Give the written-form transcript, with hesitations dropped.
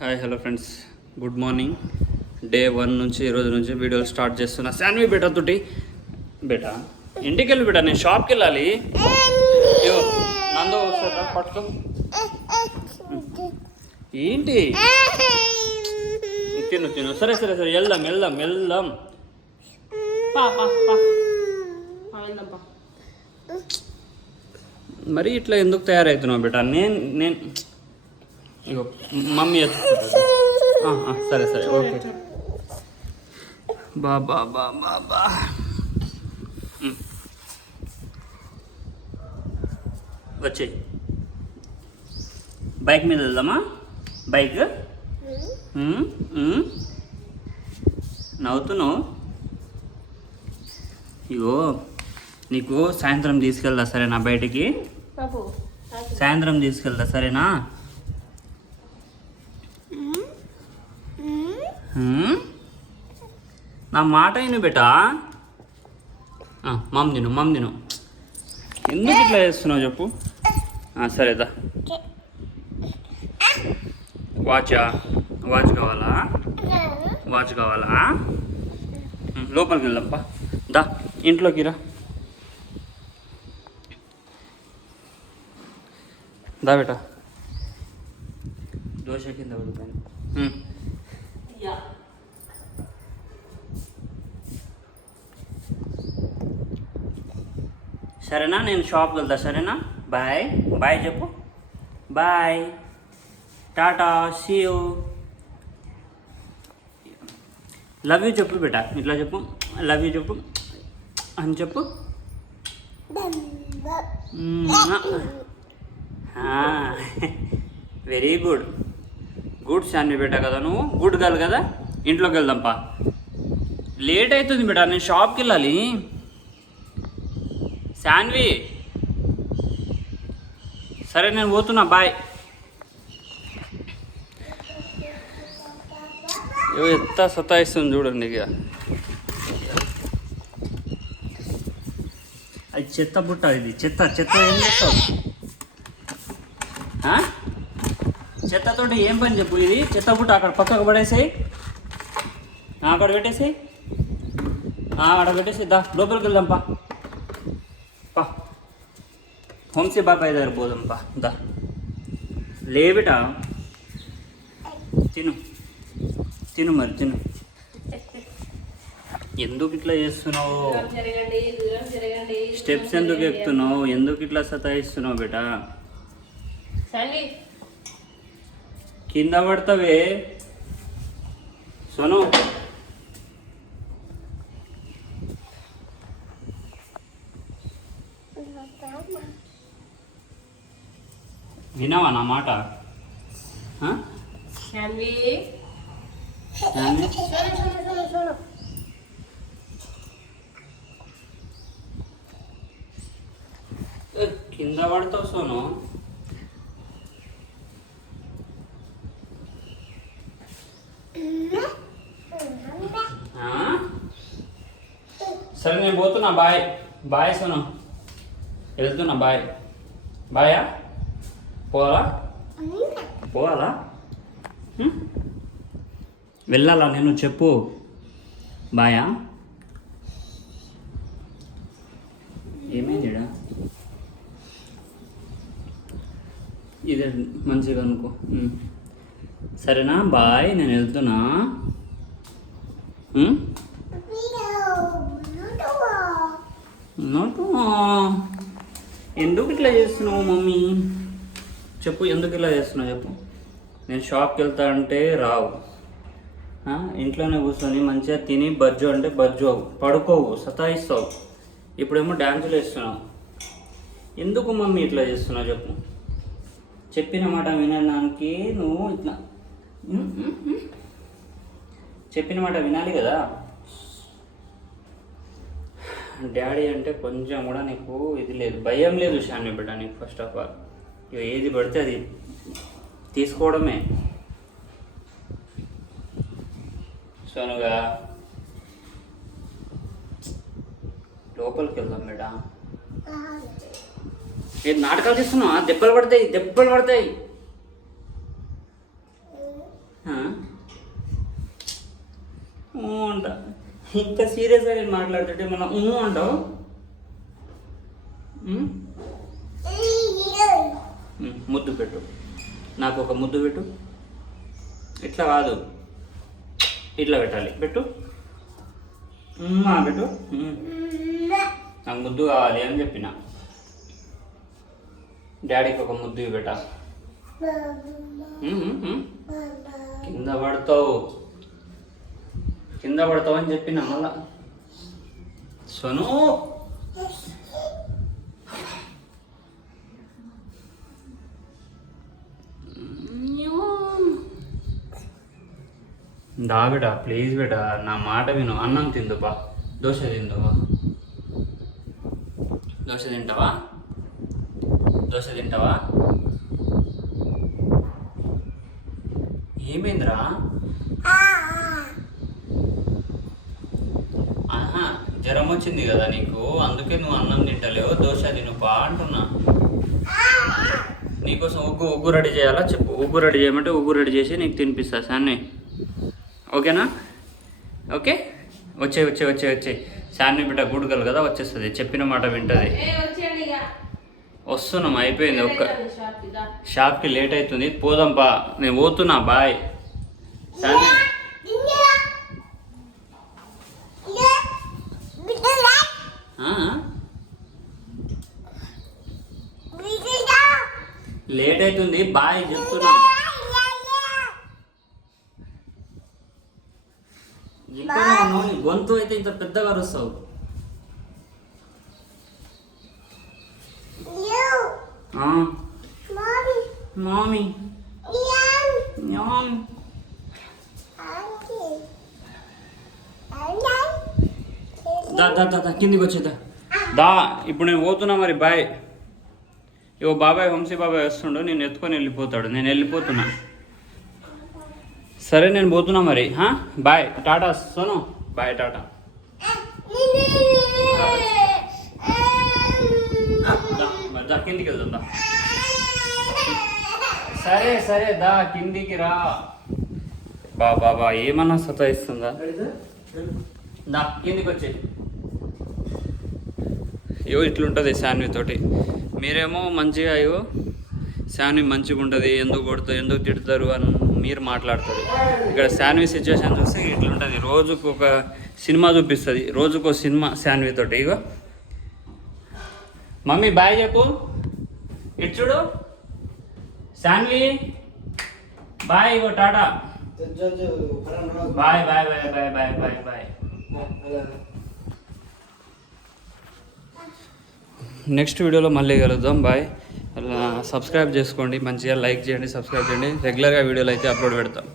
Hi hello friends, good morning. Day 1 నుంచి ఈరోజు నుంచి వీడియోలు స్టార్ట్ చేస్తున్నా. శాన్వి బేటా తోటి బేటా ఇంటికి వెళ్ళి బేటా, నేను షాప్కి వెళ్ళాలి. నందో ఒకసారి పట్టుకో. ఏంటి తిను తిను, సరే సరే సరే, వెళ్దాం వెళ్దాం వెళ్దాం. మరి ఇట్లా ఎందుకు తయారవుతున్నావు బేటా? నేను ఇగో మమ్మీ ఎత్తుకుంటుంది. సరే సరే ఓకే. బాబా బాబా బా వచ్చేయి. బైక్ మీద వెళ్దామా? బైక్ నవ్వుతున్నావు. ఇగో నీకు సాయంత్రం తీసుకెళ్దా సరేనా? బయటికి సాయంత్రం తీసుకెళ్దా సరేనా? నా మాట అయిను బేటా. మమ్ తిను ఎందుకు ఇట్లా చేస్తున్నావు చెప్పు. సరేదా, వాచ్ కావాలా? వాచ్ కావాలా? లోపలికి వెళ్దాంపా. దా ఇంట్లోకి రా. దా బేటా, దోశ కింద పడిపోయింది. సరేనా? నేను షాప్కి వెళ్తా సరేనా? బాయ్ బాయ్ చెప్పు. Bye, tata, see you, love you చెప్పు బేటా. ఇట్లా చెప్పు, లవ్ యూ చెప్పు అని చెప్పు. వెరీ గుడ్ శాన్వి బేటా కదా, నువ్వు గుడ్ గర్ల్ కదా. ఇంట్లోకి వెళ్దాంపా, లేట్ అవుతుంది బేటా, నేను షాప్కి వెళ్ళాలి. శాన్వి సరే నేను పోతున్నా, బాయ్. ఎంత సతాయిస్తుంది చూడండి. ఇక అది చెత్త బుట్ట, ఇది చెత్త ఏం చేస్తావు? చెత్తతోటి ఏం పని చెప్పు. ఇది చెత్త బుట్ట అక్కడ పక్కకు పడేసేయి, అక్కడ పెట్టేసి అక్కడ పెట్టేసి. దా లోపలికి వెళ్దాంపా. హోంసే బాబాయ్ దగ్గర పోదాంపా. దా లే బేటా, తిను మరి తిను. ఎందుకు ఇట్లా చేస్తున్నావు? స్టెప్స్ ఎందుకు ఎక్కుతున్నావు? ఎందుకు ఇట్లా సతాయిస్తున్నావు బేటా? కింద పడతావే సోను. వినావా నా మాట? కింద పడతావు సోను. సరే నేను పోతున్నా, బాయ్. బాయ్ సోను, వెళ్తున్నా, బాయ్. బాయా? పోవాలా? వెళ్ళాలా నేను? చెప్పు. బాయా? ఏమైంది? ఇదే మంచిగా అనుకో. సరేనా? బాయ్, నేను వెళ్తున్నా. ఎందుకు ఇట్లా చేస్తున్నావు మమ్మీ? చెప్పు, ఎందుకు ఇలా చేస్తున్నావు చెప్పు. నేను షాప్కి వెళ్తా అంటే రావు, ఇంట్లోనే కూర్చొని మంచిగా తిని బజ్జు అంటే బజ్జు, పడుకోవు, సతాయిస్తావు. ఇప్పుడేమో డ్యాన్సులు వేస్తున్నావు. ఎందుకు మమ్మీ ఇట్లా చేస్తున్నావు చెప్పు. చెప్పిన మాట వినడానికి నువ్వు ఇట్లా చెప్పిన మాట వినాలి కదా. డాడీ అంటే కొంచెం కూడా నీకు ఇది లేదు, భయం లేదు శాన్వి బిడ్డ నీకు. ఫస్ట్ ఆఫ్ ఆల్ ఏది పడితే అది తీసుకోవడమే. సోనుగా లోపలికి వెళ్దాం మేడం. ఏం నాటకాలు చేస్తున్నావా? దెబ్బలు పడతాయి. అంట ఇంకా సీరియస్గా నేను మాట్లాడుతుంటే మన అంటావు. ముద్దు పెట్టు, నాకు ఒక ముద్దు పెట్టు. ఇట్లా కాదు, ఇట్లా పెట్టాలి. పెట్టు పెట్టు. నాకు ముద్దు కావాలి అని చెప్పిన. డాడీకి ఒక ముద్దు పెట్ట. కింద పడతావు అని చెప్పిన మళ్ళా. సోను దా బేటా, ప్లీజ్ బేటా, నా మాట విను. అన్నం తిందుపా, దోశ తిందువా? దోశ తింటావా? ఏమైందిరా? ఆహా, జ్వరం వచ్చింది కదా నీకు, అందుకే నువ్వు అన్నం తింటలేవు. దోశ తినుపా అంటున్నా. నీకోసం ఉగ్గు రెడీ చేయాలా చెప్పు. ఉగ్గు రెడీ చేయమంటే ఉగ్గు రెడీ చేసి నీకు తినిపిస్తా సాన్ని. ఓకేనా? ఓకే, వచ్చే శాన్వి బిడ్డ గుడుగలు కదా, వచ్చేస్తుంది. చెప్పిన మాట వింటుంది. వస్తున్నాం, అయిపోయింది. షాప్కి లేట్ అవుతుంది, పోదాంపా. నేను పోతున్నా, బాయ్. శాన్వి లేట్ అవుతుంది, బాయ్ చెప్తున్నా. ఇంకా గొంతు అయితే ఇంత పెద్దగా అరుస్తావు. మామీ దా కిందికి వచ్చేదా దా. ఇప్పుడు నేను పోతున్నా మరి, బాయ్. ఇవో బాబాయ్, వంశీ బాబాయ్ వస్తుండు, నేను ఎత్తుకొని వెళ్ళిపోతాడు. నేను వెళ్ళిపోతున్నా. సరే, నేను పోతున్నా మరి. Bye, tata Sonu, bye, tata. దా కిందికి వెళ్దాం దా. సరే దా, కిందికి రా. బాబా ఏమన్నా సతాయిస్తుందా? దా కిందికి వచ్చే. ఇట్లుంటుంది శాన్వి తోటి. మీరేమో మంచిగా శాన్వి మంచిగా ఉంటుంది, ఎందుకు కొడతారు, ఎందుకు తిడతారు అని మీరు మాట్లాడతారు. ఇక్కడ శాన్వి సిచ్యువేషన్ చూస్తే ఇట్లుంటుంది. రోజుకు ఒక సినిమా చూపిస్తుంది, రోజుకో సినిమా శాన్వి తోటి. మమ్మీ బాయ్ చెప్పు. ఇటు చూడు Shanvi, bye. Tata, bye. Next వీడియోలో మళ్ళీ కలుద్దాం. బాయ్. సబ్స్క్రైబ్ చేసుకోండి, మంచిగా లైక్ చేయండి, సబ్స్క్రైబ్ చేయండి. రెగ్యులర్గా వీడియోలు అయితే అప్లోడ్ పెడతాం.